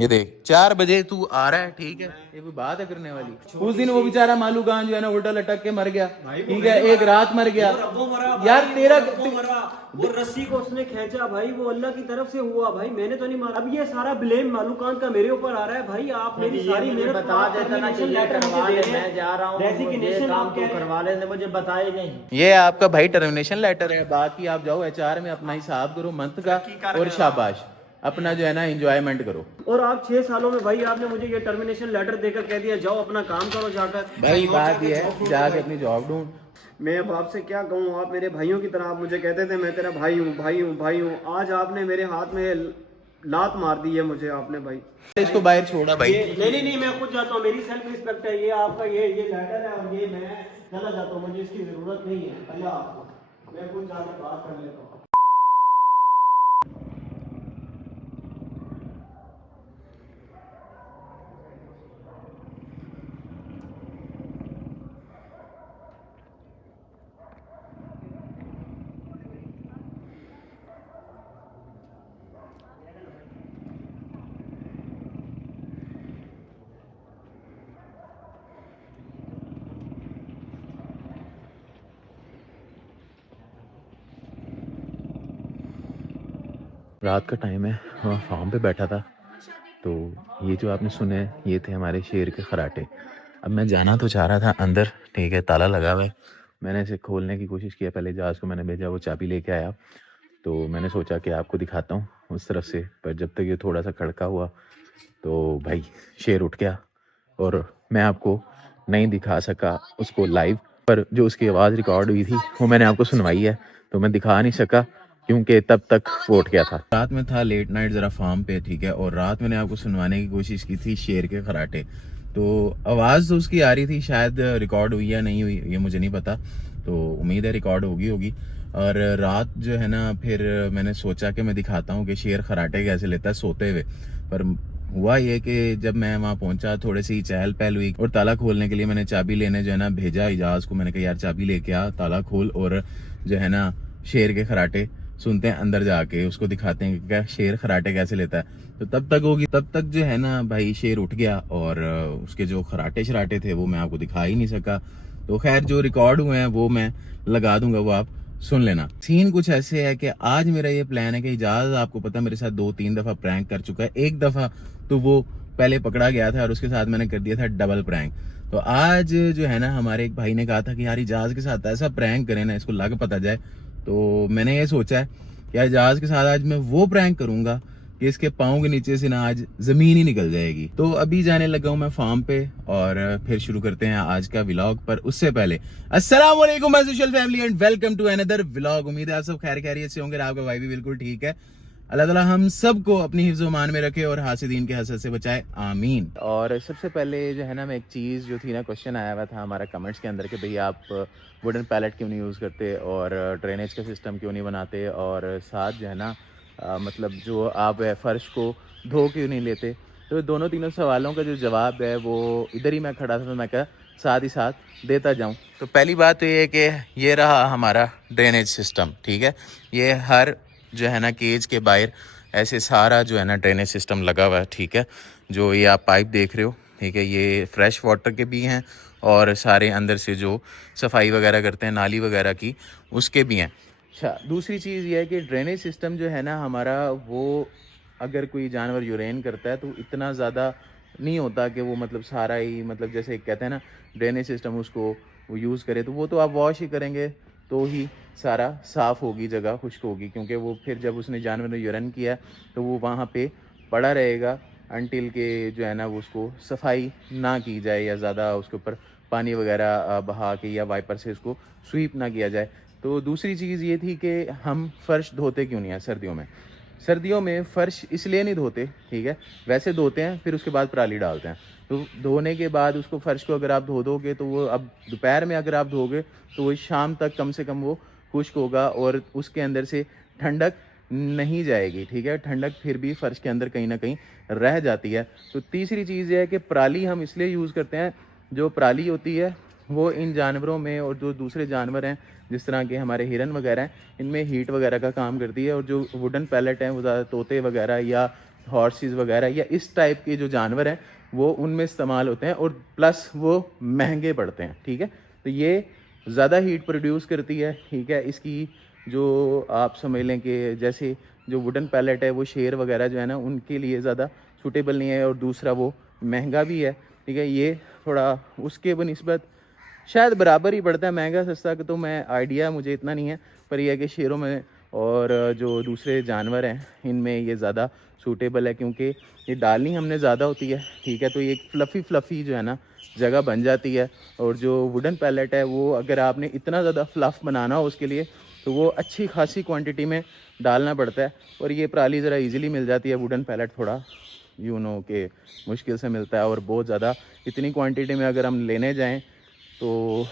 ये देख 4 बजे तू आ रहा है, ठीक है, ये कोई बात है करने वाली। उस दिन वो बेचारा मालू खान जो है ना उल्टा लटक के मर गया, ठीक है, एक रात मर गया यार तेरा। वो रस्सी को उसने खींचा भाई, वो अल्लाह की तरफ से हुआ भाई, मैंने तो नहीं मारा। अब ये सारा ब्लेम मालू खान का मेरे ऊपर आ रहा है भाई। आप मेरी सारी मेहनत बता देता ना कि ये करवा ले, मैं जा रहा हूँ, ये काम तो करवा ले, मुझे बताए नहीं। ये आपका भाई टर्मिनेशन लेटर है, बाकी आप जाओ एचआर में अपना हिसाब करो मंथ का, और शाबाश अपना जो है ना एंजॉयमेंट करो। और आप 6 सालों में भाई आपने मुझे ये टर्मिनेशन लेटर देकर कह दिया जाओ अपना काम करो जाकर। भाई बात ये है जाके अपनी जॉब ढूंढ। मैं अब आपसे क्या कहूँ, आप मेरे भाइयों की तरह, आप मुझे कहते थे मैं तेरा भाई हूँ भाई हूँ भाई हूँ, आज आपने मेरे हाथ में लात मार दी है मुझे आपने भाई। इसको बाहर छोड़ा भाई। नहीं मैं खुद जाता हूँ, मेरी सेल्फ रिस्पेक्ट है, ये आपका ये लेटर है और ये मैं चला जाता हूँ, मुझे इसकी जरूरत नहीं है। अल्लाह आपको, मैं खुद जाकर बात कर लेता हूँ। रात का टाइम है, वहाँ फार्म पे बैठा था, तो ये जो आपने सुने ये थे हमारे शेर के खराटे। अब मैं जाना तो चाह रहा था अंदर, ठीक है, ताला लगा हुआ है। मैंने इसे खोलने की कोशिश किया, पहले जहाज़ को मैंने भेजा, वो चाबी लेके आया, तो मैंने सोचा कि आपको दिखाता हूँ उस तरफ से, पर जब तक ये थोड़ा सा खड़का हुआ तो भाई शेर उठ गया, और मैं आपको नहीं दिखा सका उसको लाइव, पर जो उसकी आवाज़ रिकॉर्ड हुई थी वो मैंने आपको सुनवाई है, तो मैं दिखा नहीं सका क्योंकि तब तक वो उठ गया था। रात में था लेट नाइट ज़रा फार्म पे, ठीक है, और रात मैंने आपको सुनवाने की कोशिश की थी शेर के खराटे, तो आवाज़ तो उसकी आ रही थी, शायद रिकॉर्ड हुई या नहीं हुई ये मुझे नहीं पता, तो उम्मीद है रिकॉर्ड होगी। और रात जो है ना फिर मैंने सोचा कि मैं दिखाता हूँ कि शेर खराटे कैसे लेता है सोते हुए, पर हुआ ये कि जब मैं वहाँ पहुंचा थोड़ी सी चहल पहल हुई, और ताला खोलने के लिए मैंने चाबी लेने जो है ना भेजा इजाज को, मैंने कहा यार चाबी लेके आ, ताला खोल, और जो है ना शेर के खराटे सुनते हैं अंदर जाके, उसको दिखाते हैं कि क्या शेर खराटे कैसे लेता है। तो तब तक जो है ना भाई शेर उठ गया, और उसके जो खराटे शराटे थे वो मैं आपको दिखा ही नहीं सका। तो खैर जो रिकॉर्ड हुए हैं वो मैं लगा दूंगा, वो आप सुन लेना। सीन कुछ ऐसे है कि आज मेरा ये प्लान है कि इजाज आपको पता मेरे साथ 2-3 दफा प्रैंक कर चुका है, एक दफा तो वो पहले पकड़ा गया था और उसके साथ मैंने कर दिया था डबल प्रैंक। तो आज जो है ना हमारे एक भाई ने कहा था कि यार इजाज के साथ ऐसा प्रैंक करें ना इसको लग पता जाए, तो मैंने ये सोचा है कि इजाज के साथ आज मैं वो प्रैंक करूंगा कि इसके पाँव के नीचे से ना आज जमीन ही निकल जाएगी। तो अभी जाने लगा हूं मैं फार्म पे, और फिर शुरू करते हैं आज का व्लॉग। पर उससे पहले अस्सलाम वालेकुम my social family and welcome to another vlog. उम्मीद है आप सब खैर खैरियत से होंगे, आपका भाई भी बिल्कुल ठीक है। अल्लाह ताला हम सबको अपनी हिफ्ज़ मान में रखे और हासिदीन के हसद से बचाए, आमीन। और सबसे पहले जो है ना मैं एक चीज़ जो थी ना, क्वेश्चन आया हुआ था हमारा कमेंट्स के अंदर कि भाई आप वुडन पैलेट क्यों नहीं यूज़ करते और ड्रेनेज का सिस्टम क्यों नहीं बनाते, और साथ जो है ना मतलब जो आप फ़र्श को धो क्यों नहीं लेते। तो दोनों तीनों सवालों का जो जवाब है वो इधर ही मैं खड़ा था, तो मैं क्या साथ ही साथ देता जाऊं। तो पहली बात तो ये है कि ये रहा हमारा ड्रेनेज सिस्टम, ठीक है, ये हर जो है ना केज के बाहर ऐसे सारा जो है ना ड्रेनेज सिस्टम लगा हुआ है, ठीक है। जो ये आप पाइप देख रहे हो, ठीक है, ये फ्रेश वाटर के भी हैं और सारे अंदर से जो सफाई वगैरह करते हैं नाली वगैरह की उसके भी हैं। अच्छा, दूसरी चीज़ ये है कि ड्रेनेज सिस्टम जो है ना हमारा, वो अगर कोई जानवर यूरेन करता है तो इतना ज़्यादा नहीं होता कि वो मतलब सारा ही मतलब जैसे कहते हैं ना ड्रेनेज सिस्टम उसको वो यूज़ करे, तो वो तो आप वॉश ही करेंगे तो ही सारा साफ़ होगी, जगह खुश्क होगी, क्योंकि वो फिर जब उसने जानवर ने यूरेन किया तो वो वहाँ पे पड़ा रहेगा अनटिल के जो है ना वो उसको सफाई ना की जाए, या ज़्यादा उसके ऊपर पानी वगैरह बहा के या वाइपर से उसको स्वीप ना किया जाए। तो दूसरी चीज़ ये थी कि हम फ़र्श धोते क्यों नहीं है सर्दियों में। सर्दियों में फ़र्श इसलिए नहीं धोते, ठीक है, वैसे धोते हैं फिर उसके बाद पराली डालते हैं, तो धोने के बाद उसको फ़र्श को अगर आप धो दोगे तो वो अब दोपहर में अगर आप धोगे तो वो शाम तक कम से कम वो खुश्क होगा और उसके अंदर से ठंडक नहीं जाएगी, ठीक है, ठंडक फिर भी फ़र्श के अंदर कहीं ना कहीं रह जाती है। तो तीसरी चीज़ ये है कि पराली हम इसलिए यूज़ करते हैं, जो पराली होती है वो इन जानवरों में और जो दूसरे जानवर हैं जिस तरह के हमारे हिरन वगैरह हैं इनमें हीट वगैरह का काम करती है, और जो वुडन पैलेट हैं वो ज़्यादा तोते वगैरह या हॉर्सेस वगैरह या इस टाइप के जो जानवर हैं वो उनमें इस्तेमाल होते हैं, और प्लस वो महंगे पड़ते हैं, ठीक है। तो ये ज़्यादा हीट प्रोड्यूस करती है, ठीक है। इसकी जो आप समझ लें कि जैसे जो वुडन पैलेट है वो शेर वगैरह जो है ना उनके लिए ज़्यादा सूटेबल नहीं है, और दूसरा वो महंगा भी है, ठीक है। ये थोड़ा उसके बनिस्बत शायद बराबर ही पड़ता है, महंगा सस्ता का तो मैं आइडिया मुझे इतना नहीं है, पर यह है कि शेरों में और जो दूसरे जानवर हैं इनमें ये ज़्यादा सूटेबल है, क्योंकि ये डालनी हमने ज़्यादा होती है, ठीक है। तो ये एक फ्लफ़ी जो है ना जगह बन जाती है, और जो वुडन पैलेट है वो अगर आपने इतना ज़्यादा फ्लफ़ बनाना हो उसके लिए तो वो अच्छी खासी क्वांटिटी में डालना पड़ता है, और ये पराली ज़रा इजीली मिल जाती है। वुडन पैलेट थोड़ा के मुश्किल से मिलता है, और बहुत ज़्यादा इतनी क्वांटिटी में अगर हम लेने जाएं तो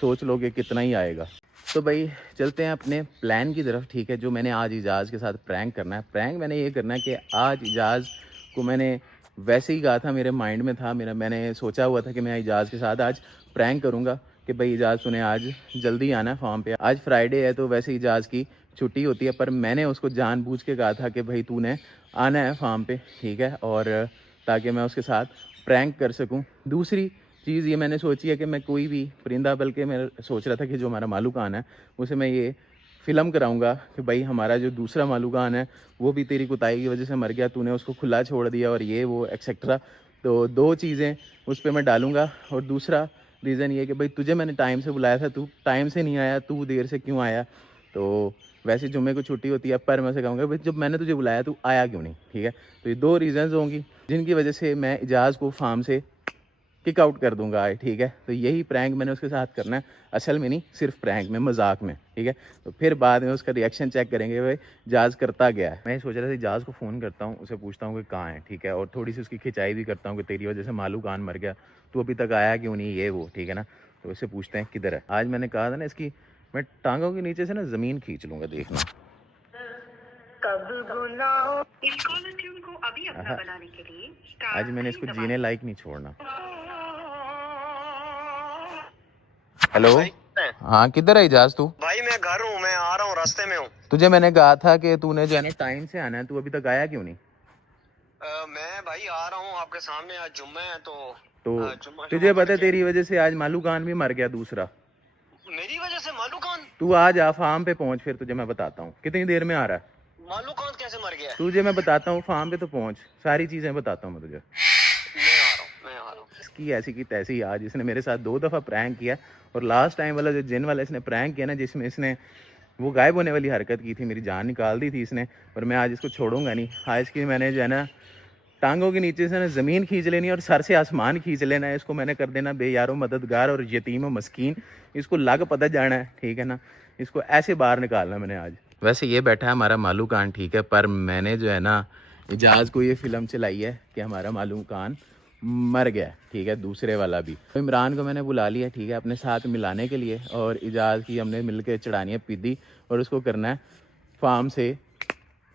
सोच लो कि कितना ही आएगा। तो भाई चलते हैं अपने प्लान की तरफ, ठीक है। जो मैंने आज इजाज़ के साथ प्रैंक करना है, प्रैंक मैंने ये करना है कि आज इजाज़ को मैंने वैसे ही कहा था, मेरे माइंड में था, मैंने सोचा हुआ था कि मैं इजाज़ के साथ आज प्रैंक करूँगा कि भाई इजाज़ तूने आज जल्दी आना है फार्म पे। आज फ्राइडे है तो वैसे इजाज़ की छुट्टी होती है, पर मैंने उसको जानबूझ के कहा था कि भाई तूने आना है फार्म पे, ठीक है, और ताकि मैं उसके साथ प्रैंक कर सकूं। दूसरी चीज़ ये मैंने सोची है कि मैं कोई भी परिंदा, बल्कि मैं सोच रहा था कि जो हमारा मालूकान है उसे मैं ये फ़िल्म कराऊंगा कि भाई हमारा जो दूसरा मालूकान है वो भी तेरी कुताई की वजह से मर गया, तूने उसको खुला छोड़ दिया और ये वो एक्सेट्रा। तो दो चीज़ें उस पर मैं डालूँगा। और दूसरा रीज़न ये कि भाई तुझे मैंने टाइम से बुलाया था, तू टाइम से नहीं आया, तू देर से क्यों आया। तो वैसे जुम्मे को छुट्टी होती है, पर मैं उसे कहूँगा भाई जब मैंने तुझे बुलाया तू आया क्यों नहीं, ठीक है। तो ये दो रीज़न्स होंगी जिनकी वजह से मैं इजाज़ को फार्म से किक आउट कर दूंगा आज, ठीक है। तो यही प्रैंक मैंने उसके साथ करना है, असल में नहीं, सिर्फ प्रैंक में, मजाक में, ठीक है। तो फिर बाद में उसका रिएक्शन चेक करेंगे भाई इजाज़ करता गया है। मैं सोच रहा था इजाज़ को फ़ोन करता हूँ, उसे पूछता हूँ कि कहाँ है, ठीक है, और थोड़ी सी उसकी खिंचाई भी करता हूँ कि तेरी वजह से मालूकान मर गया, तू अभी तक आया क्यों नहीं, ये वो, ठीक है ना। तो उससे पूछते हैं किधर है। आज मैंने कहा था ना इसकी मैं टांगों के नीचे से ना ज़मीन खींच लूँगा, देखना। आज मैंने इसको जीने लायक नहीं छोड़ना। हेलो, हाँ किधर है इजाज़ तू? भाई मैं घर हूँ, मैं आ रहा हूँ, रास्ते में हूँ। तुझे मैंने कहा था कि तूने जो है ना टाइम से आना है, तू अभी तक आया क्यों नहीं? मैं भाई आ रहा हूँ आपके सामने, आज जुम्मा है तो तुझे पता है तेरी वजह से आज मालूकान भी मर गया दूसरा। मेरी वजह से मालूकान? तू आज आ फार्म पे पहुंच, फिर तुझे मैं बताता हूँ कितनी देर में आ रहा है। मालूकान कैसे मर गया? तुझे मैं बताता हूँ, फार्म पे तो पहुंच, सारी चीजें बताता हूँ मैं तुझे। मैं आ रहा हूँ। इसकी ऐसी की तैसी आज इसने मेरे साथ 2 दफ़ा प्रैंक किया, और लास्ट टाइम वाला जो जिन वाला इसने प्रैंक किया ना, जिसमें इसने वो गायब होने वाली हरकत की थी, मेरी जान निकाल दी थी इसने, और मैं आज इसको छोड़ूंगा नहीं। आज की मैंने जो है ना टांगों के नीचे से ना ज़मीन खींच लेनी और सर से आसमान खींच लेना है। इसको मैंने कर देना बेयारो मददगार और यतीम और मस्कीन, इसको लग पता जाना है, ठीक है ना। इसको ऐसे बाहर निकालना मैंने आज। वैसे ये बैठा है हमारा मालूकान, ठीक है, पर मैंने जो है ना इजाज़ को ये फ़िल्म चलाई है कि हमारा मालूकान मर गया, ठीक है, दूसरे वाला भी। तो इमरान को मैंने बुला लिया, ठीक है, अपने साथ मिलाने के लिए, और इजाज़ की हमने मिल के चढ़ानी है पीदी, और उसको करना है फार्म से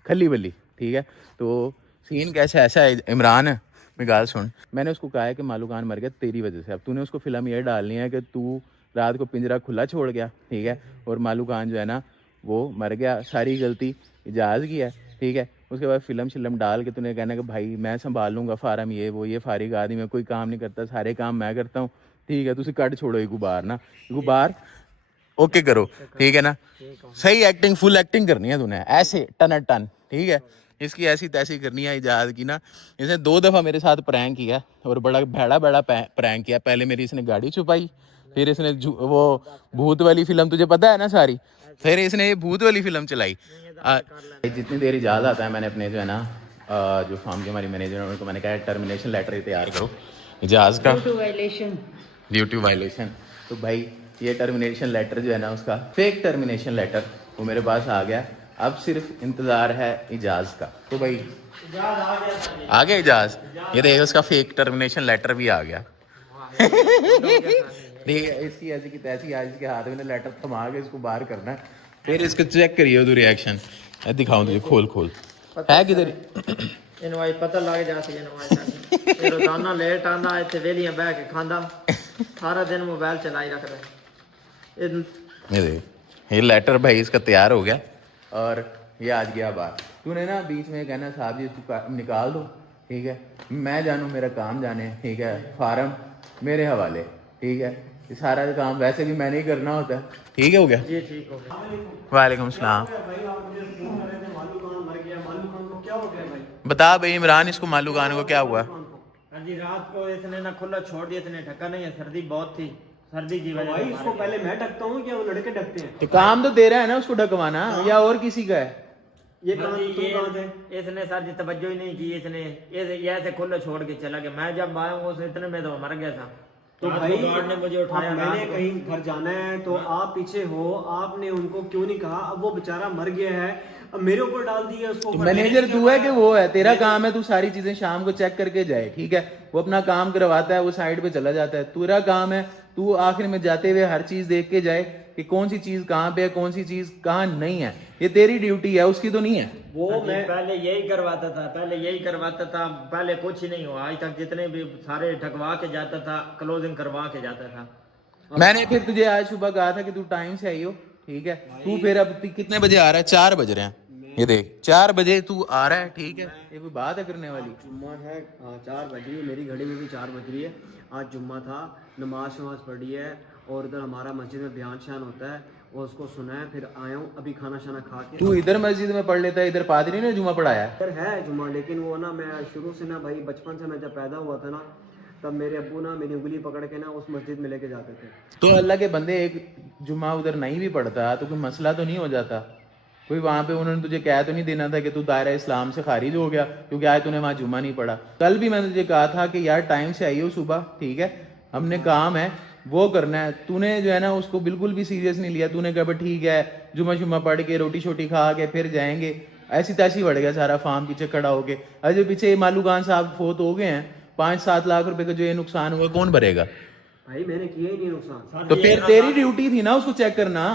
खली बली, ठीक है। तो सीन कैसा ऐसा है इमरान, मैं गाल सुन, मैंने उसको कहा है कि मालूकान मर गया तेरी वजह से। अब तूने उसको फिल्म ये डालनी है कि तू रात को पिंजरा खुला छोड़ गया, ठीक है, और मालूकान जो है ना वो मर गया, सारी गलती इजाज़ की है, ठीक है। उसके बाद फिल्म डाल के तूने कहना कि भाई मैं संभाल लूँगा फार्म, ये वो, ये फारिग आदमी, मैं कोई काम नहीं करता, सारे काम मैं करता हूँ, ठीक है। तुझे कट छोड़ो ये गुबार ना, गुबार ओके करो, ठीक है ना। सही एक्टिंग, फुल एक्टिंग करनी है तूने, ऐसे टन टन, ठीक है। इसकी ऐसी तैसी करनी है इजाज़ की ना। इसने 2 दफ़ा मेरे साथ प्रैंक किया, और बड़ा बड़ा प्रैंक किया। पहले मेरी इसने गाड़ी छुपाई, फिर इसने वो भूत वाली फ़िल्म तुझे पता है ना सारी, फिर इसने ये भूत वाली फ़िल्म चलाई। जितनी देर इजाज़ आता है, मैंने अपने जो है ना जो फार्म के हमारी मैनेजर है उनको मैंने कहा टर्मिनेशन लेटर तैयार करो इजाज़ का, ड्यूटी वायलेशन। तो भाई ये टर्मिनेशन लेटर जो है ना उसका फेक टर्मिनेशन लेटर वो मेरे पास आ गया। अब सिर्फ इंतज़ार है इजाज़ का। तो भाई आ गया इजाज़, ये देख उसका फेक टर्मिनेशन लेटर भी आ गया। ठीक है, इसकी ऐसी की तैसी आज इसके हाथ में लेटर थमा के इसको बाहर करना है, फिर इसको चेक करिए तो रिएक्शन दिखाऊं तुझे, खोल है किधर इनवाई पता लग जाती है इनवाई रोजाना लेट आंदा इत्थे वेलियां बैठ के खांदा, सारा दिन मोबाइल चलाई रखदा है। ये देख, ये लेटर भाई इसका तैयार हो गया और ये आज गया बाहर। तूने ना बीच में कहना साहब जी इसको निकाल दो, ठीक है, मैं जानूँ मेरा काम जाने, ठीक है, फार्म मेरे हवाले, ठीक है, ये सारा काम वैसे भी मैंने ही करना होता है, ठीक है, हो गया जी ठीक हो गया। वालेकुम सलाम। भाई आप मुझे फोन कर रहे थे मालू खान मर गया, मालू खान को क्या हो गया भाई? बता भाई इमरान, इसको मालू खान को क्या हुआ? हाँ जी, रात को इसने ना खुला छोड़ दिया, इसने ढका नहीं है, सर्दी बहुत थी, सर्दी की वजह भाई से इसको पहले मैं ढकता हूँ क्या वो लड़के ढकते हैं? तो काम तो दे रहा है ना उसको ढकवाना, या और किसी का है? ये कहाँ तुम कहाँ थे? इसने सर जी तवज्जो ही नहीं की, इसने ये ऐसे खुला छोड़ के चला गया। मैं जब आया हूँ इतने में तो मर गया था। तो रात भाई को गार्ड ने मुझे उठाया, अब रात मैंने को। कहीं घर जाना है तो आप पीछे हो, आपने उनको क्यों नहीं कहा? अब वो बेचारा मर गया है, अब मेरे ऊपर डाल दिया उसको। तो मैनेजर तू है कि वो है? तेरा काम है तू सारी चीजें शाम को चेक करके जाए, ठीक है, वो अपना काम करवाता है, वो साइड पे चला जाता है, तेरा काम है तू आखिर में जाते हुए हर चीज देख के जाए कि कौन सी चीज कहाँ पे है, कौन सी चीज कहाँ नहीं है। ये तेरी ड्यूटी है, उसकी तो नहीं है। वो मैं पहले यही करवाता था, पहले कुछ ही नहीं हुआ आज तक, जितने भी सारे ढकवा के जाता था, क्लोजिंग करवा के जाता था। मैंने फिर तुझे आज सुबह कहा था कि तू टाइम से आई हो, ठीक है, तू फिर अब कितने बजे आ रहा है? 4 बज रहे हैं, ये देख 4 बजे तू आ रहा है, ठीक है, ये कोई बात है करने वाली? जुम्मा है, 4 बज रही है, मेरी घड़ी में भी 4 बज रही है। आज जुम्मा था, नमाज वमाज पढ़ी है और इधर हमारा मस्जिद में बयान शान होता है और उसको सुना है, फिर आया हूँ अभी खाना शाना खा के। तू इधर मस्जिद में पढ़ लेता है, इधर पादरी ने जुमा पढ़ाया है? इधर है जुम्मा, लेकिन वो ना मैं शुरू से ना भाई बचपन से मैं जब पैदा हुआ था ना, तब मेरे अब्बू ना मेरी उंगली पकड़ के ना उस मस्जिद में लेके जाते थे। तो अल्लाह के बंदे एक जुमा उधर नहीं भी पढ़ता तो कोई मसला तो नहीं हो जाता? कोई वहाँ पे उन्होंने तुझे कह तो नहीं देना था कि तू दायरा इस्लाम से खारिज हो गया क्योंकि आज तूने वहाँ जुमा नहीं पढ़ा? कल भी मैंने तुझे कहा था कि यार टाइम से आई हो सुबह, ठीक है, हमने काम है वो करना है। तूने जो है ना उसको बिल्कुल भी सीरियस नहीं लिया। तूने कहा ठीक है जुमा शुमा पढ़ के रोटी शोटी खा के फिर जाएंगे, ऐसी तैसी बढ़ गया सारा फार्म पीछे खड़ा हो गए। अजय पीछे ये मालू खान साहब फोत हो गए हैं, 5-7 लाख रुपए का जो ये नुकसान हुआ कौन भरेगा? भाई मैंने किया ही नहीं नुकसान। तो फिर तेरी ड्यूटी थी ना उसको चेक करना।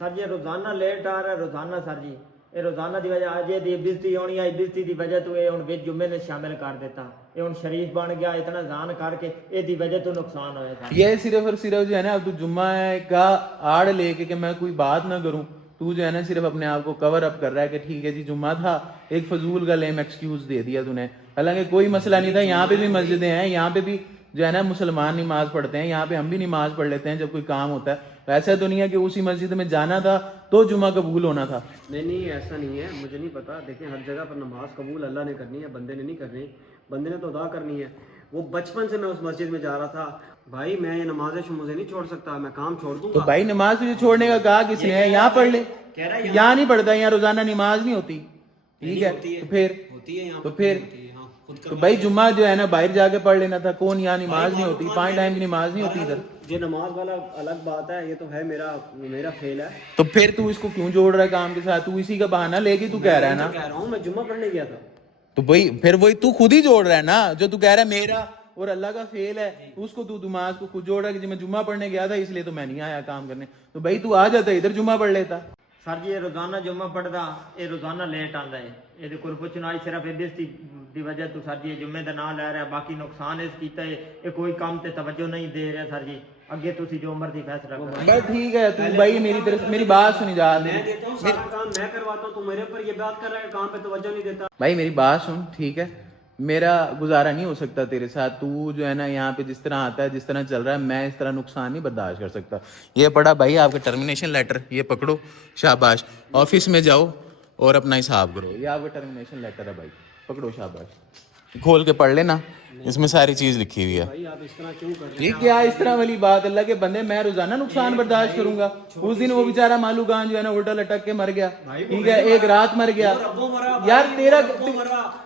सर जी रोजाना लेट आ रहा है, रोजाना सर जी ये रोजाना की वजह अजे दी बिजती होनी आई, बिजती की वजह तो ये हुन विच जुम्मे ने शामिल कर देता, ये हुन शरीफ बन गया, इतना जान करके ये दी वजह तो नुकसान होया था। ये सिर्फ और सिर्फ जो है ना, अब तू जुम्मा का आड़ लेके कि मैं कोई बात ना करूं, तू जो है ना सिर्फ अपने आप को कवर अप कर रहा है कि ठीक है जी जुम्मा था, एक फजूल का लेम एक्सक्यूज दे दिया तूने। हालांकि कोई मसला नहीं था, यहाँ पे भी मस्जिदें हैं, यहाँ पे भी जो है ना मुसलमान नमाज पढ़ते हैं, यहाँ पे हम भी नमाज पढ़ लेते हैं जब कोई काम होता है। ऐसा तो नहीं है कि उसी मस्जिद में जाना था तो जुम्मा कबूल होना था। नहीं ऐसा नहीं है, मुझे नहीं पता। देखिए हर जगह पर नमाज कबूल अल्लाह ने करनी है, बंदे ने नहीं करनी। बंदे ने तो अदा करनी है। वो बचपन से मैं उस मस्जिद में जा रहा था भाई, मैं ये नमाजें मुझे नहीं छोड़ सकता, मैं काम छोड़ दूंगा। तो भाई नमाज तुझे छोड़ने का कहा किसने है? यहाँ पढ़ ले, यहाँ नहीं पढ़ता, यहाँ रोजाना नमाज नहीं होती, ठीक है, तो फिर होती है यहाँ तो फिर तो भाई जुम्मा जो है ना बाहर जाके पढ़ लेना था। कौन यहाँ नमाज नहीं होती? 5 टाइम की नमाज नहीं होती इधर। ये नमाज वाला अलग बात है, ये तो है मेरा फेल है। तो फिर तू इसको क्यों जोड़ रहा है काम के साथ? तू इसी का बहाना लेके तू कह रहा है ना। कह रहा हूँ मैं जुम्मा पढ़ने गया था। तो भाई फिर वही तू खुद ही जोड़ रहा है ना, जो तू कह रहा है मेरा और अल्लाह का फेल है, उसको तू नमाज को खुद जोड़ रहा है कि मैं जुम्मा पढ़ने गया था इसलिए तो मैं नहीं आया काम करने। तो भाई तू आ जाता इधर जुम्मा पढ़ लेता। सर जी ये रोजाना जुम्मा पढ़दा, ये रोजाना लेट आंदा है, ये कोई पुछना आई सिर्फ ये बेइज्जती दी वजह तो सर जी ये जुम्मे दा नाम ले रहा है, बाकी नुकसान इस कीता है, ये कोई काम ते तवज्जो नहीं दे रहा। सर जी अगे तुसी जो मर्जी फैसला करो। बस ठीक है, तू भाई मेरी तरफ मेरी बात सुनी जा। मैं देता हूँ सारा काम, मैं करवाता हूँ, तू मेरे ऊपर ये बात कर रहा है काम पे तवज्जो नहीं देता। भाई मेरी बात सुन, ठीक है, मेरा गुजारा नहीं हो सकता तेरे साथ। तू जो है ना यहाँ पे जिस तरह आता है, जिस तरह चल रहा है, मैं इस तरह नुकसान नहीं बर्दाश्त कर सकता। ये पड़ा भाई आपका टर्मिनेशन लेटर, ये पकड़ो, शाबाश, ऑफिस में जाओ और अपना हिसाब करो। ये आपका टर्मिनेशन लेटर है भाई, पकड़ो, शाबाश, खोल के पढ़ लेना, इसमें सारी चीज लिखी हुई है। भाई आप इस तरह क्यों कर रहे ये क्या इस तरह वाली बात? अल्लाह के बंदे, मैं रोजाना नुकसान बर्दाश्त करूंगा। उस दिन वो बेचारा मालू खान जो है ना उल्टा लटक के मर गया, ठीक है, एक रात मर गया यार। तेरा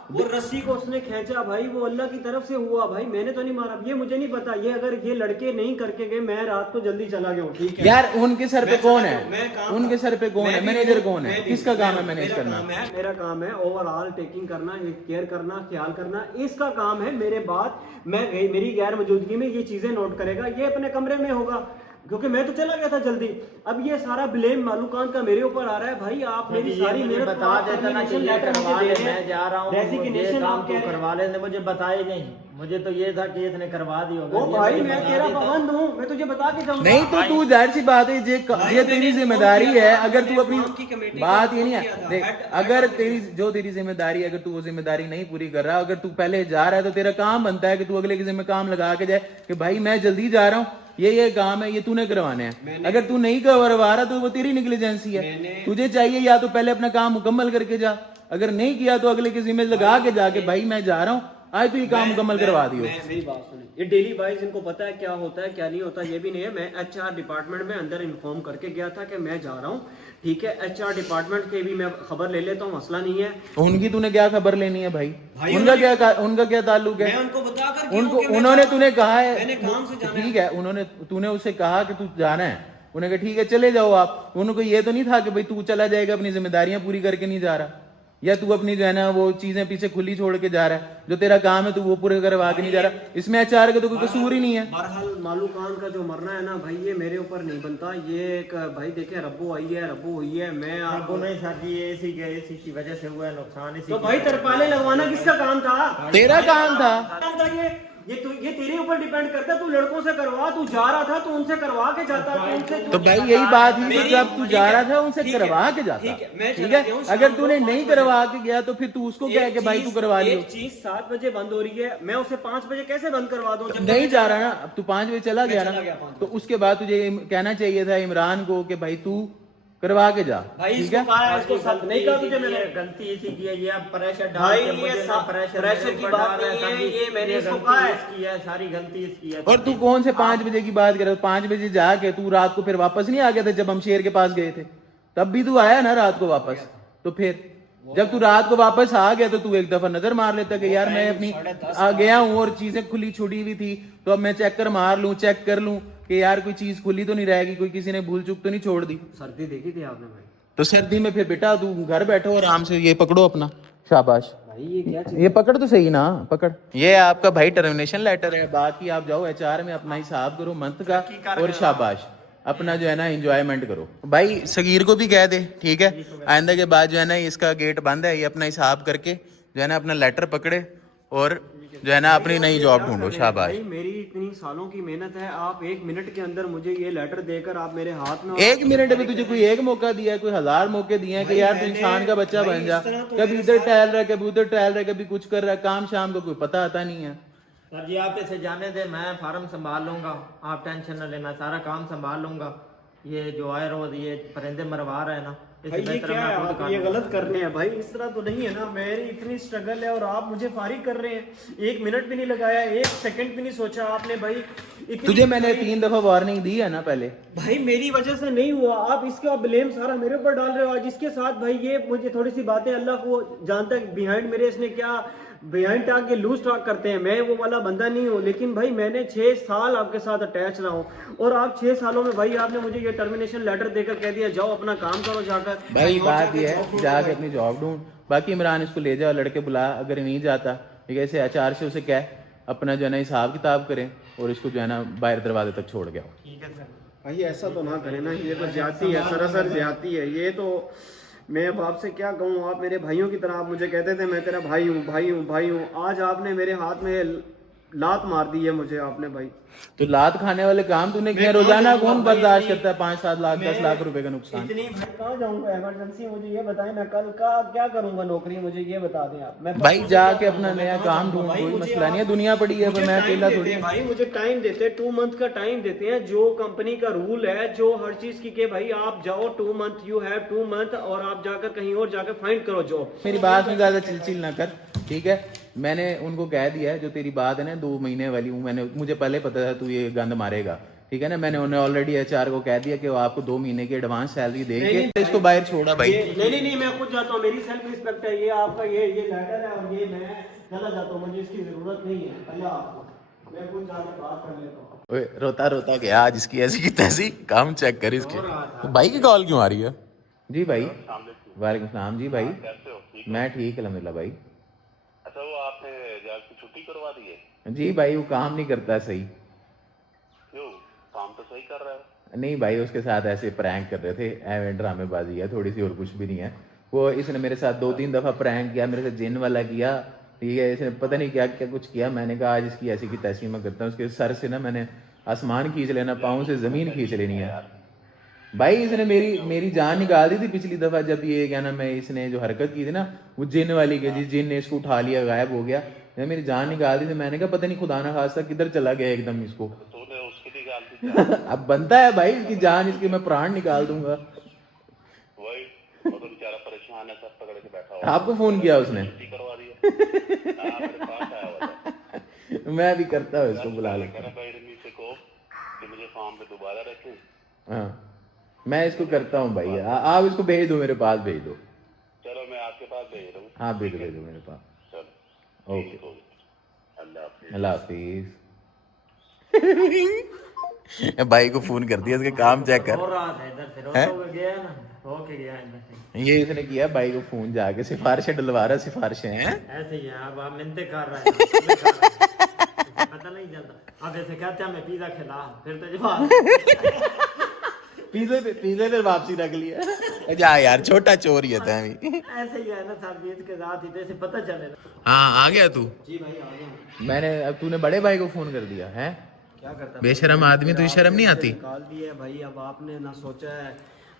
वो रस्सी को उसने खींचा भाई, वो अल्लाह की तरफ से हुआ भाई, मैंने तो नहीं मारा। ये मुझे नहीं पता, ये अगर ये लड़के नहीं करके गए, मैं रात को जल्दी चला गया, ठीक है यार। उनके सर पे कौन है? उनके सर पे कौन है? मैनेजर कौन है? किसका काम है मैनेज करना? मेरा काम है ओवरऑल टेकिंग करना, केयर करना, ख्याल करना, इसका काम है। मेरे बाद मैं मेरी गैर मौजूदगी में ये चीजें नोट करेगा, ये अपने कमरे में होगा। क्योंकि मैं तो चला गया था जल्दी। अब ये सारा ब्लेम मालू खान का मेरे ऊपर आ रहा है। भाई आप मेरी सारी मुझे मेहनत बता देता ना कि ये करवा ले, मैं जा रहा हूँ रेजिग्नेशन काम आप तू कह रहे करवा ले, मुझे बताया ही नहीं। मुझे तो ये था कि इसने करवा दी होगा। ओ भाई मैं तेरा पाबंद हूँ, मैं तुझे बता के जाऊंगा। नहीं तो तू जाहिर सी बात है ये तेरी जिम्मेदारी है। अगर तू अपनी बात ये नहीं है देख, अगर तेरी जिम्मेदारी, अगर तू वो जिम्मेदारी नहीं पूरी कर रहा, अगर तू पहले जा रहा है तो तेरा काम बनता है कि तू अगले के जिम्मे काम लगा के जाए कि भाई मैं जल्दी जा रहा हूँ, ये काम है, ये तूने करवाने हैं। अगर तू नहीं करवा रहा तो वो तेरी निग्लिजेंसी है। तुझे चाहिए या तो पहले अपना काम मुकम्मल करके जा, अगर नहीं किया तो अगले के जिम्मे लगा के जाके भाई मैं जा रहा हूँ, आज तो ये काम मुकम्मल करवा दियो। मेरी बात सुनिए, ये डेली वाइज इनको पता है क्या होता है क्या नहीं होता, ये भी नहीं है। मैं एचआर डिपार्टमेंट में अंदर इन्फॉर्म करके गया था कि मैं जा रहा हूँ, ठीक है। एचआर डिपार्टमेंट के भी मैं खबर ले लेता हूँ, मसला नहीं है। उनकी तूने क्या खबर लेनी है भाई? उनका क्या ताल्लुक है? मैं उनको बता कर उनको उन्होंने तूने कहा है मैंने काम से जाना ठीक है, उन्होंने तूने उससे कहा कि तू जाना है, उन्होंने कहा ठीक है चले जाओ आप। उनको ये तो नहीं था कि भाई तू चला जाएगा अपनी जिम्मेदारियां पूरी करके नहीं जा रहा, या तू अपनी जो है ना वो चीजें पीछे खुली छोड़ के जा रहा है, जो तेरा काम है तू वो पूरे करवा के नहीं जा रहा। इसमें एचआर का तो कोई कसूर ही नहीं है। बहरहाल मालू खान का जो मरना है ना भाई, ये मेरे ऊपर नहीं बनता। ये एक भाई देखे रब्बो आई है, रब्बो हुई है। मैं आपको नहीं सर जी, ये इसी की वजह से हुआ है नुकसान। तो भाई तरपाले लगवाना किसका काम था? तेरा काम था। ये तेरे ऊपर डिपेंड करता है। तू लड़कों से करवा, तू जा रहा था तो उनसे करवा के जाता। तो भाई यही बात है, जब तू जा रहा था उनसे करवा के जाता, ठीक है। अगर तूने नहीं करवा के गया तो फिर तू उसको कह के भाई तू करवा लियो। एक चीज 7 बजे बंद हो रही है, मैं उसे 5 बजे कैसे बंद करवा दूं? जब नहीं जा रहा ना, अब तू 5 बजे चला गया ना, तो उसके बाद तुझे कहना चाहिए था इमरान को कि भाई तू करवा के जा, ठीक है। इसको सब नहीं कहा तुझे मैंने। गलती इसी की है, ये अब प्रेशर डाल भाई के ये मुझे सब प्रेशर की बात नहीं है, ये मैंने इसको कहा है। इसकी है, सारी गलती इसकी है। और तू कौन से 5 बजे की बात कर रहा है? 5 बजे जाके तू रात को फिर वापस नहीं आ गया था जब हम शेर के पास गए थे? तब भी तू आया ना रात को वापस। तो फिर जब तू रात को वापस आ गया तो तू एक दफा नजर मार लेता कि यार मैं अपनी आ गया हूँ और चीजें खुली छुड़ी हुई थी, तो अब मैं चेक कर लूं कि यार कोई चीज खुली तो नहीं रहेगी, कोई किसी ने भूल चूक तो नहीं छोड़ दी। सर्दी देखी थी आपने भाई? तो सर्दी में फिर बेटा तू घर बैठो आराम से, ये पकड़ो अपना, शाबाश। भाई ये क्या चीज? ये पकड़ तो सही ना, पकड़। ये आपका भाई टर्मिनेशन लेटर है, बाकी आप जाओ एचआर में अपना हिसाब करो मंथ का, और शाबाश अपना जो है ना एंजॉयमेंट करो। भाई सगीर को भी कह दे, ठीक है, आइंदा के बाद जो है ना इसका गेट बंद है, ये अपना हिसाब करके जो है ना अपना लेटर पकड़े और जो है ना अपनी नई जॉब ढूंढो। शाबाश। भाई मेरी इतनी सालों की मेहनत है, आप 1 मिनट के अंदर मुझे ये लेटर देकर आप मेरे हाथ में 1 मिनट में तुझे कोई एक मौका दिया है, कोई 1000 मौके दिए हैं कि यार तू इंसान का बच्चा बन जा। कभी इधर टहल रहा है, कभी उधर टहल रहा है, कभी कुछ कर रहा है, काम शाम का कोई पता आता नहीं है। सर जी आप इसे जाने दे, मैं फार्म संभाल लूंगा, आप टेंशन न लेना, सारा काम संभाल लूंगा। ये जो आए रोज ये परिंदे मरवा रहा है ना, भाई ये क्या है? आप ये गलत कर रहे हैं भाई, इस तरह तो नहीं है ना। मेरी इतनी स्ट्रगल है और आप मुझे फारिग कर रहे हैं। 1 मिनट भी नहीं लगाया, 1 सेकंड भी नहीं सोचा आपने भाई। तुझे मैंने 3 दफा वार्निंग दी है ना पहले। भाई मेरी वजह से नहीं हुआ, आप इसका ब्लेम सारा मेरे ऊपर डाल रहे हो आज। इसके साथ भाई ये मुझे थोड़ी सी बातें, अल्लाह को जानता है बिहाइंड मेरे इसने क्या बिहाइंड टॉक के लूज टॉक करते हैं। मैं वो वाला बंदा नहीं हूँ, लेकिन भाई मैंने 6 साल आपके साथ अटैच रहा हूँ और आप 6 सालों में भाई आपने मुझे ये टर्मिनेशन लेटर देकर कह दिया जाओ अपना काम करो जाकर। भाई बात ये है जाके अपनी जॉब ढूंढ, बाकी इमरान इसको ले जाओ, लड़के बुला, अगर नहीं जाता ठीक है ऐसे एचआर से उसे कह अपना जो है ना हिसाब किताब करें और इसको जो है ना बाहर दरवाजे तक छोड़ गया। भाई ऐसा तो ना करें ना, ये तो ज्यादती है, सरासर ज्यादती है ये तो। मैं अब आपसे क्या कहूँ, आप मेरे भाइयों की तरह, आप मुझे कहते थे मैं तेरा भाई हूँ भाई हूँ भाई हूँ, आज आपने मेरे हाथ में लात मार दी है मुझे आपने भाई। तो लात खाने वाले काम तूने किया, रोजाना कौन बर्दाश्त करता है 5-7 लाख 10 लाख रुपए का नुकसान। इतनी भाई कहाँ जाऊंगा इमरजेंसी, मुझे ये बताएं मैं कल का क्या करूंगा नौकरी, मुझे ये बता दें आप। मैं भाई जाके अपना नया काम ढूंढ, कोई मसला नहीं है, दुनिया पड़ी है, मैं अकेला थोड़ी। भाई मुझे टाइम देते, 2 मंथ का टाइम देते हैं, जो कंपनी का रूल है, जो हर चीज की के भाई आप जाओ 2 मंथ, यू हैव 2 मंथ और आप जाकर कहीं और जाकर फाइंड करो जॉब। मेरी बात में ज्यादा चिलचिल ना कर, ठीक है। मैंने उनको कह दिया है जो तेरी बात है ना 2 महीने वाली, मुझे पहले पता था तू ये गंद मारेगा, ठीक है ना। मैंने उन्हें ऑलरेडी एचआर को कह दिया कि वो आपको 2 महीने की एडवांस सैलरी देंगे, इसको बाहर छोड़ा भाई। नहीं मैं खुद जाता हूँ, मेरी सेल्फ रिस्पेक्ट है, ये आपका ये लेटर है और ये मैं चला जाता हूँ, मुझे इसकी जरूरत नहीं है। अल्लाह आपको, मैं खुद जाकर बात कर लेता हूँ। ओए रोता रोता गया आज, इसकी ऐसी की तैसी, काम चेक कर इसके। तो भाई की कॉल क्यों आ रही है? जी भाई वालेकुम सलाम जी भाई, मैं ठीक अलहमदुलिल्लाह भाई। अच्छा वो आपने जॉब की छुट्टी करवा दी है? जी भाई वो काम नहीं करता सही। क्यों? काम तो सही कर रहा है। नहीं भाई, उसके साथ ऐसे प्रैंक कर रहे थे, एवं ड्रामेबाजी है थोड़ी सी, और कुछ भी नहीं है। वो इसने मेरे साथ 2-3 दफ़ा प्रैंक किया, मेरे से जिन वाला किया, ठीक है, इसने पता नहीं क्या क्या कुछ किया। मैंने कहा आज इसकी ऐसी की तैसी मैं करता हूँ। उसके सर से ना मैंने आसमान खींच लेना, पाँव से ज़मीन खींच लेनी है भाई। इसने मेरी जान निकाल दी थी पिछली दफ़ा, जब ये क्या नाम है, इसने जो हरकत की थी ना वो जिन वाली की, जिस जिन ने इसको उठा लिया, गायब हो गया, मेरी जान निकाल दी थी। मैंने कहा पता नहीं खुदा ना खास्ता किधर चला गया एकदम इसको। तूने उसकी निकाल दी अब बनता है भाई, इसकी जान, इसकी मैं प्राण निकाल दूंगा। वही, वो तो बेचारा परेशान है, सब पकड़ के बैठा हुआ। आपको फोन किया उसने? छुट्टी करवा दिया। हाँ, मेरे पास आया हुआ था। मैं भी करता हूँ इसको, बुला कह लेता रहा भाई रमी से कहो कि मुझे फार्म पे दोबारा रखें। हूँ। हाँ मैं इसको करता हूँ भाई, आप इसको भेज दो, मेरे पास भेज दो। चलो मैं आपके पास भेज रहा हूँ। हाँ भेज दो मेरे पास। चलो ओके, अल्लाह हाफिज। अल्लाह हाफिज। भाई को फोन कर दिया, इसके काम चेक कर। रो रहा था इधर से, रो के गया ना, रो के गया इधर से। ये इसने किया भाई को फोन, जाके सिफारिशें डलवा रहा, सिफारिशें हैं। ऐसे ही है, अब आप मिन्नतें कर रहे हैं, पता नहीं चलता। अब ऐसे कहते हैं मैं पिज्जा खिला, फिर तो जवाब पिज्जे पे वापसी रख लिया। जा यार, छोटा चोर ही था अभी। ऐसे ही है ना सर, बीत के साथ ही जैसे पता चले ना। हाँ आ गया तू? जी भाई आ गया। मैंने, अब तूने बड़े भाई को फोन कर दिया है? क्या करता बेशरम आदमी, तुझे शर्म नहीं आती? निकाल दिया है भाई। अब आपने ना सोचा है,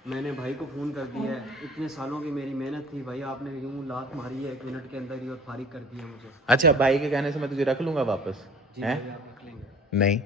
मैंने भाई को फ़ोन कर दिया है। इतने सालों की मेरी मेहनत थी भाई, आपने यूं लात मारी है 1 मिनट के अंदर ही और फारिग कर दिया मुझे। अच्छा, भाई के कहने से मैं तुझे रख लूंगा वापस? जी हैं? भाई, आप रख लेंगे। नहीं।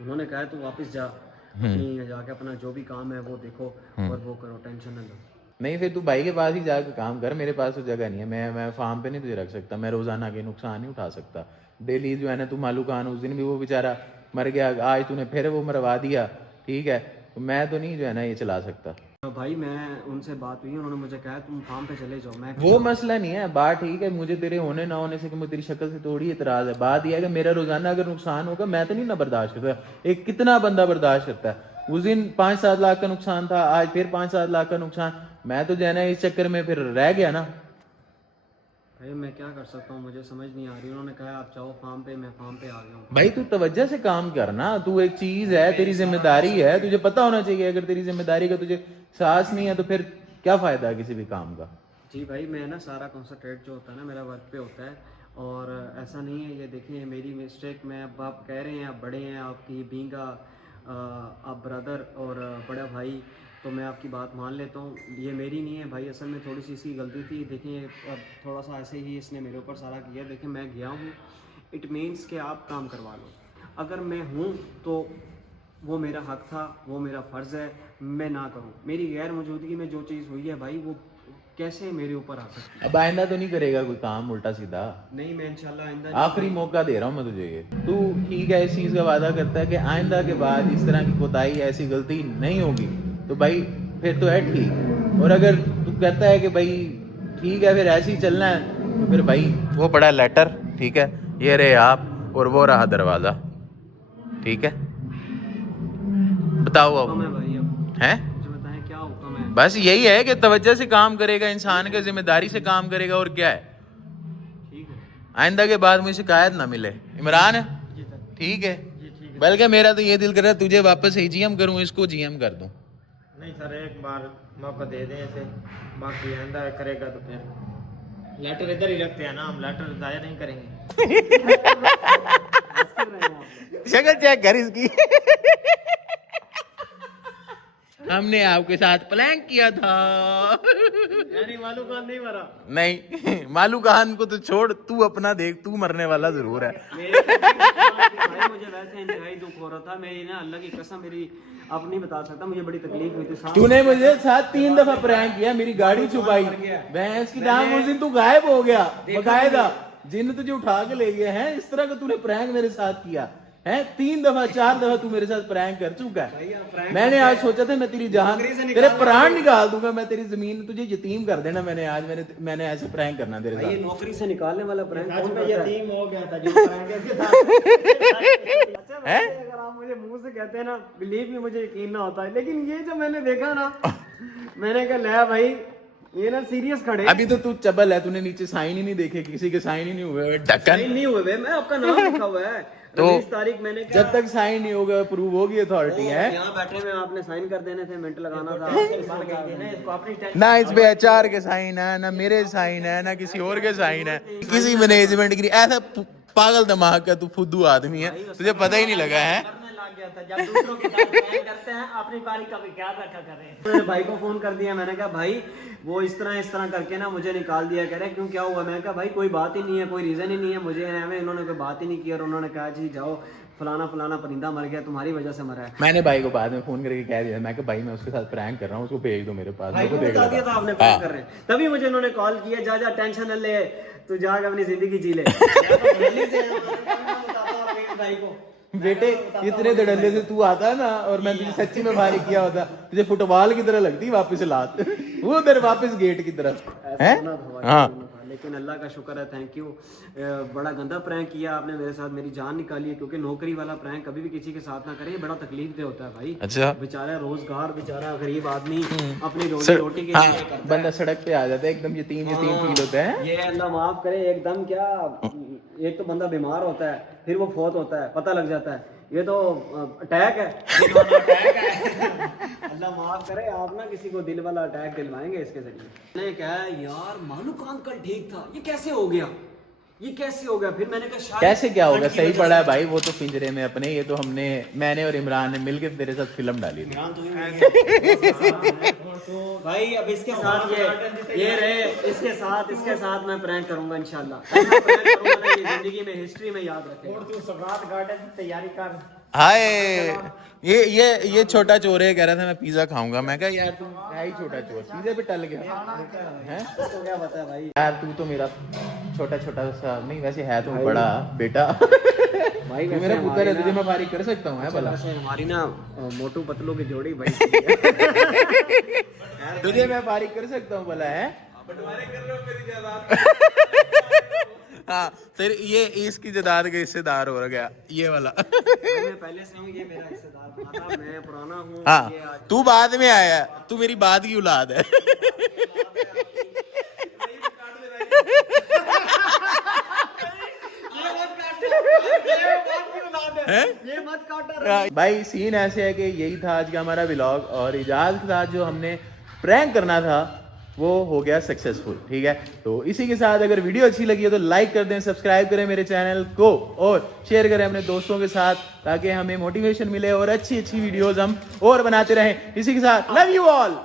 उन्होंने कहा तू वापस जा, अपनी जाके अपना जो भी काम है वो देखो और वो करो, टेंशन ना लो। नहीं, फिर तू भाई के पास ही जाकर काम कर, मेरे पास तो जगह नहीं है। मैं फार्म पे नहीं तुझे रख सकता, मैं रोजाना के नुकसान नहीं उठा सकता। डेली जो है ना, तू मालू खान, उस दिन भी वो बेचारा मर गया, आज तूने फिर वो मरवा दिया, ठीक है, तो मैं तो नहीं जो है ना ये चला सकता। भाई मैं उनसे बात हुई, उन्होंने मुझे कहा तुम फार्म पे चले जाओ। मैं वो मसला नहीं है, बात ठीक है, मुझे तेरे होने ना होने से कि मुझे तेरी शक्ल से थोड़ी इतराज है। बात यह है कि मेरा रोजाना अगर नुकसान होगा, मैं तो नहीं ना बर्दाश्त करता। एक कितना बंदा बर्दाश्त करता है? उस दिन 5-7 लाख का नुकसान था, आज फिर 5-7 लाख का नुकसान। मैं तो जो है ना इस चक्कर में फिर रह गया ना। भाई मैं क्या कर सकता हूँ, मुझे समझ नहीं आ रही। उन्होंने कहा आप जाओ फार्म पे, मैं फार्म पे आ गया हूँ। भाई तू तवज्जो से काम करना, तू एक चीज है, तेरी जिम्मेदारी है, तुझे पता होना चाहिए। अगर तेरी जिम्मेदारी का तुझे साहस नहीं है तो फिर क्या फायदा है किसी भी काम का? जी भाई, मैं ना सारा कंसंट्रेट जो होता है ना मेरा वर्क पे होता है, और ऐसा नहीं है, ये देखिए मेरी मिस्टेक। मैं अब आप कह रहे हैं आप बड़े हैं, आपकी बीइंग आप ब्रदर और बड़ा भाई, तो मैं आपकी बात मान लेता हूँ। ये मेरी नहीं है भाई, असल में थोड़ी सी इसकी गलती थी। देखिए अब थोड़ा सा ऐसे ही इसने मेरे ऊपर सारा किया। देखिए मैं गया हूँ, इट मीन्स कि आप काम करवा लो। अगर मैं हूँ तो वो मेरा हक था, वो मेरा फ़र्ज़ है, मैं ना करूँ। मेरी गैर मौजूदगी में जो चीज़ हुई है भाई, वो कैसे मेरे ऊपर आ सकती है? अब आइंदा तो नहीं करेगा कोई काम उल्टा सीधा? नहीं, मैं इंशाल्लाह आइंदा आखिरी मौका दे रहा हूँ मैं तुझे ये। तू ठीक है, इस चीज का वादा करता है कि आइंदा के बाद इस तरह की कोताही, ऐसी गलती नहीं होगी, तो भाई फिर तो है ठीक। और अगर तू कहता है कि भाई ठीक है फिर ऐसे ही चलना है, तो फिर भाई वो पड़ा लेटर, ठीक है, ये रहे आप, और वो रहा दरवाजा, ठीक है? बताओ हुक्म अब है भाई, अब हैं? मुझे बताएं क्या हुक्म है? बस यही है कि तवज्जो से काम करेगा इंसान, का जिम्मेदारी से काम करेगा, और क्या है। ठीक है आइंदा के बाद मुझे शिकायत ना मिले। इमरान जी सर। ठीक है? जी ठीक है। बल्कि मेरा तो ये दिल कर रहा है तुझे वापस जीएम करूं, इसको जीएम कर दूं। नहीं सर, एक बार मौका दे दें इसे, बाकी आइंदा करेगा तो फिर लेटर इधर ही रखते हैं ना, हम लेटर जाया नहीं करेंगे। शक्ल चेक कर इसकी। हमने आपके साथ प्लान किया था। यानी मालूम खान नहीं मरा? नहीं, मालू खान को तो छोड़, तू अपना देख, तू मरने वाला जरूर है। भाई मुझे वैसे इंतहाई दुख हो रहा था। मेरी ना अल्लाह की कसम, मेरी अब नहीं बता सकता, मुझे बड़ी तकलीफ हुई थी। तूने मुझे साथ 3 दफा प्रैंक किया, मेरी गाड़ी छुपाई, भैंस की दाम, उस दिन तू गायब हो गया बकायदा, जिन तुझे उठा के ले गए हैं। इस तरह का तूने प्रैंक मेरे साथ किया है, 3 दफा 4 दफा तू मेरे साथ प्रैंक कर चुका है। मैंने आज सोचा था मैं तेरी जान, तेरे प्राण निकाल दूंगा, मैं तेरी जमीन तुझे यतीम कर देना। मैंने ऐसे प्रैंक करना तेरे ये साथ। नौकरी से निकालने वाला प्रैंक कौन सच में करता है? यतीम हो गया था जो करेंगे इसके साथ। अच्छा वैसे अगर आप मुझे मुंह से कहते हैं ना, बिलीव भी मुझे यकीन ना होता है, लेकिन ये जो मैंने देखा ना, मैंने कहा ले भाई ये ना सीरियस खड़े अभी तो तू चबल है, तूने नीचे साइन ही नहीं देखे, किसी के साइन ही नहीं हुए ढक्कन। नहीं हुए बे, मैं आपका नाम लिखा हुआ है तो 20 तारीख मैंने क्या जब तक साइन नहीं होगा प्रूव होगी अथॉरिटी है यहाँ बैठे में आपने साइन कर देने थे, मिनट लगाना था। इसको अपनी टेंशन ना, इस पे एचआर के साइन है ना मेरे साइन है ना किसी और के साइन है, किसी मैनेजमेंट की। ऐसा पागल दिमाग का तू फुद्दू आदमी है, तुझे पता ही नहीं लगा है। करने लग गया था। जब दूसरों के साथ प्लान करते हैं अपनी बारी का भी ख्याल रखा करें। मैंने भाई को फोन कर दिया, मैंने कहा भाई वो इस तरह करके ना मुझे निकाल दिया। कह रहे क्यों, क्या हुआ? मैंने कहा भाई कोई बात ही नहीं है, कोई रीजन ही नहीं है मुझे, इन्होंने कोई बात ही नहीं की और उन्होंने कहा जी जाओ फलाना फलाना परिंदा मर गया, तुम्हारी वजह से मरा है। मैंने भाई को बाद में फोन करके कह दिया, मैं कहा भाई मैं उसके साथ प्रैंक कर रहा हूँ, उसको भेज दो मेरे पास, भाई मेरे को को देख बता दिया था लेगा। आपने हाँ। फोन कर रहे हैं, तभी मुझे उन्होंने कॉल किया, जा जा टेंशन न ले, तू जाके अपनी जिंदगी जी ले। मैं तो दिल्ली से आया, मैं बताता हूँ अभी भाई को। बेटे इतने धड़ल्ले से तू आता ना और मैं तुझे सच्ची में फारिग किया होता, तुझे फुटबॉल की तरह लगती वापस लात वो उधर वापस गेट की तरफ है। ऐसा होना था भाई, हाँ होना था। लेकिन अल्लाह का शुक्र है, थैंक यू। बड़ा गंदा प्रैंक किया आपने मेरे साथ, मेरी जान निकाली है, क्योंकि नौकरी वाला प्रैंक कभी भी किसी के साथ ना करें, ये बड़ा तकलीफ दे होता है भाई। अच्छा बेचारा रोजगार, बेचारा गरीब आदमी अपनी रोजी रोटी के लिए हाँ, करता है। बंदा सड़क पे आ जाता है एकदम यतीम फील होता है। ये अल्लाह माफ करे, एकदम क्या, एक तो बंदा बीमार होता है, फिर वो फौत होता है, पता लग जाता है, ये तो अटैक है, अल्लाह माफ करे। आप ना किसी को दिल वाला अटैक दिलवाएंगे इसके जरिए। मैंने कहा यार मालूम अंकल ठीक था, ये कैसे हो गया, ये कैसे हो गया? फिर मैंने कहा शायद कैसे क्या होगा, ठंड की सही वजह पड़ा है से। भाई, वो तो पिंजरे में अपने, ये तो मैंने और इमरान ने मिलके तेरे साथ फिल्म डाली थी। इमरान तो ही मिल गया। भाई अब इसके साथ ये रहे, इसके साथ मैं प्रैंक करूंगा इंशाल्लाह। ऐसा प्रैंक करूंगा ना, ये जिंदगी में हिस्ट्री में याद रखेगा। और तू सम्राट गार्डन की तैयारी कर। हाय ये छोटा चोर है, कह रहा था मैं पिज्जा खाऊंगा। मैं कहा यार तू है ही छोटा चोर, पिज्जे पे टल गया हैं। तो क्या पता है भाई, यार तू तो मेरा छोटा सा नहीं, वैसे है तो बड़ा बेटा भाई तू मेरा पुत्र है, तुझे मैं फारिग कर सकता हूँ है भला। वैसे हमारी ना मोटू पतलू की जोड़ी बड़ी तुझे मैं फारिग कर सकता हूँ भला है। हाँ फिर ये इसकी जदाद का हिस्सेदार हो गया ये वाला। मैं पहले से हूँ, ये मेरा हिस्सेदार था, मैं पुराना हूँ। हाँ ये आज तू बाद में आया, तू मेरी बाद की औलाद है। हैं? ये मत काटा। भाई सीन ऐसे है कि यही था आज का हमारा व्लॉग, और इजाज के साथ जो हमने प्रैंक करना था वो हो गया सक्सेसफुल। ठीक है, तो इसी के साथ अगर वीडियो अच्छी लगी है तो लाइक कर दें, सब्सक्राइब करें मेरे चैनल को और शेयर करें अपने दोस्तों के साथ, ताकि हमें मोटिवेशन मिले और अच्छी वीडियोस हम और बनाते रहें। इसी के साथ लव यू ऑल।